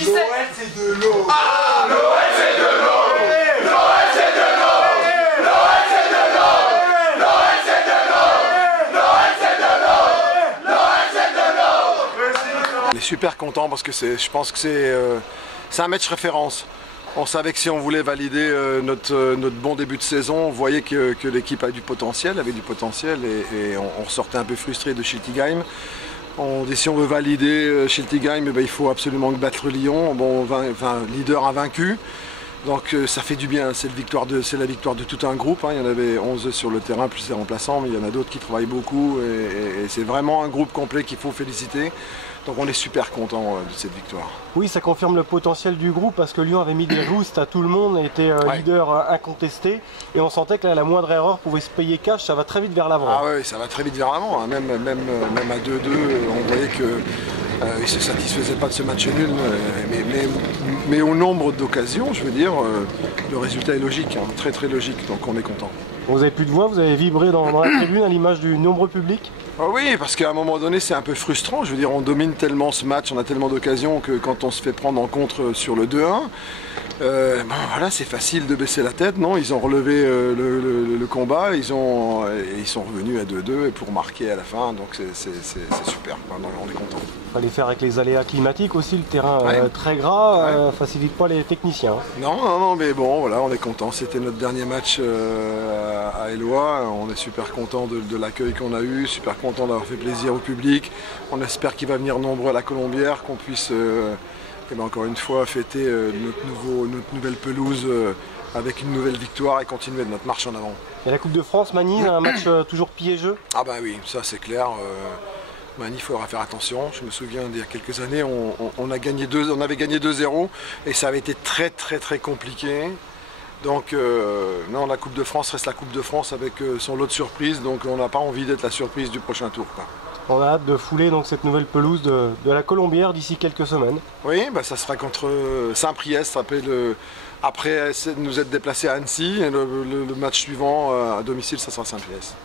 17. L'OL c'est de l'eau. Ah, l'OL c'est de l'eau. L'OL c'est de l'eau. L'OL c'est de l'eau. L'OL c'est de l'eau. L'OL c'est de l'eau. L'OL c'est de l'eau. On est super content parce que je pense que c'est un match référence. On savait que si on voulait valider notre bon début de saison, on voyait que l'équipe avait du potentiel et on sortait un peu frustré de Schiltigheim. On dit si on veut valider Schiltigheim, il faut absolument battre Lyon. Bon, leader invaincu. Donc ça fait du bien, c'est la victoire de tout un groupe. Il y en avait 11 sur le terrain, plus les remplaçants, mais il y en a d'autres qui travaillent beaucoup. Et c'est vraiment un groupe complet qu'il faut féliciter. Donc on est super content de cette victoire. Oui, ça confirme le potentiel du groupe parce que Lyon avait mis des roustes à tout le monde, était leader incontesté. Et on sentait que là, la moindre erreur pouvait se payer cash, ça va très vite vers l'avant. Ah oui, ça va très vite vers l'avant. Même à 2-2, on voyait que ils ne se satisfaisaient pas de ce match nul, mais au nombre d'occasions, je veux dire, le résultat est logique, très très logique, donc on est content. Vous avez plus de voix, vous avez vibré dans la tribune à l'image du nombreux public? Ah oui, parce qu'à un moment donné, c'est un peu frustrant. Je veux dire, on domine tellement ce match, on a tellement d'occasions que quand on se fait prendre en contre sur le 2-1, voilà, c'est facile de baisser la tête, non? Ils ont relevé le combat, ils sont revenus à 2-2 pour marquer à la fin, donc c'est super, on est content. Il fallait faire avec les aléas climatiques aussi, le terrain très gras, facilite pas les techniciens. Non, mais bon, voilà, on est content. C'était notre dernier match à Éloie. On est super content de l'accueil qu'on a eu, super content d'avoir fait plaisir au public. On espère qu'il va venir nombreux à la Colombière, qu'on puisse encore une fois fêter notre nouvelle pelouse avec une nouvelle victoire et continuer de notre marche en avant. Et la Coupe de France, Manille, un match toujours piégeux? Ah bah oui, ça c'est clair. Manille, il faudra faire attention. Je me souviens d'il y a quelques années, on avait gagné 2-0 et ça avait été très très très compliqué. Donc non, la Coupe de France reste la Coupe de France avec son lot de surprises, donc on n'a pas envie d'être la surprise du prochain tour, quoi. On a hâte de fouler donc cette nouvelle pelouse de la Colombière d'ici quelques semaines. Oui, ça sera contre Saint-Priest, après nous être déplacés à Annecy, et le match suivant à domicile, ça sera Saint-Priest.